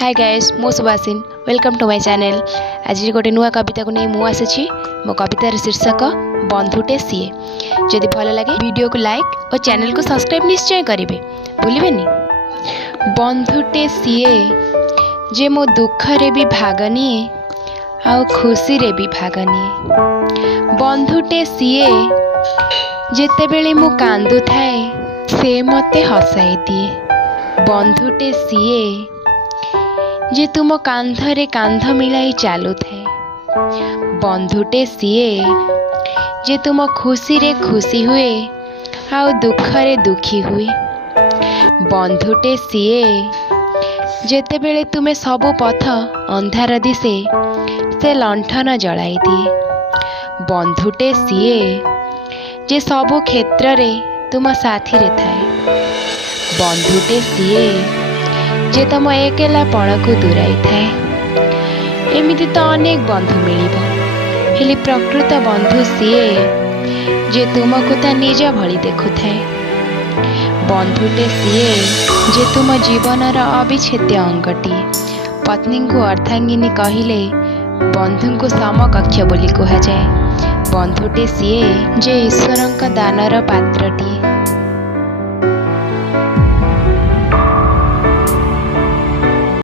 Hi guys मो सुभाषिन welcome to my channel. आज गोटे नुआ कविता को नहीं मु आसी मो कवितार शीर्षक बंधुटे सीए। जदि भल लगे वीडियो को लाइक और चैनल को सब्सक्राइब निश्चय करेंगे भूलें। बंधुटे सीए जे मो दुख रे भी भाग निए आउ खुशी रे भी भाग निए। बंधुटे सीए जेतेबेले मु कांदु थाए से मते हसाई दिए। बंधुटे सीए जे तुम कांधरे कांध मिलाई चालू थे। बंधुटे सीए जे तुम खुशी रे खुशी हुए आउ दुख रे दुखी हुए। बंधुटे सीए जेतेबेले तुमे सबु पथ अंधार दिसे से लंठन जलाई दिए। बंधुटे सीए जे सबु क्षेत्र रे तुम साथी रे थाए। बंधुटे सीए जे तुम एकेला पण को दूराई थाए। एमिति तो अनेक बंधु मिलिबो हेली प्रकृत बंधु सीए जे तुमको ता निज भली देखु थाए। बंधुटे सीए जे तुम जीवनर अविच्छेद्य अंगटी। पत्नी को अर्धांगिनी कहिले बंधु को समकक्ष बोली कहा जाए। बंधुटे सीए जे ईश्वरंक दानर पात्रटी।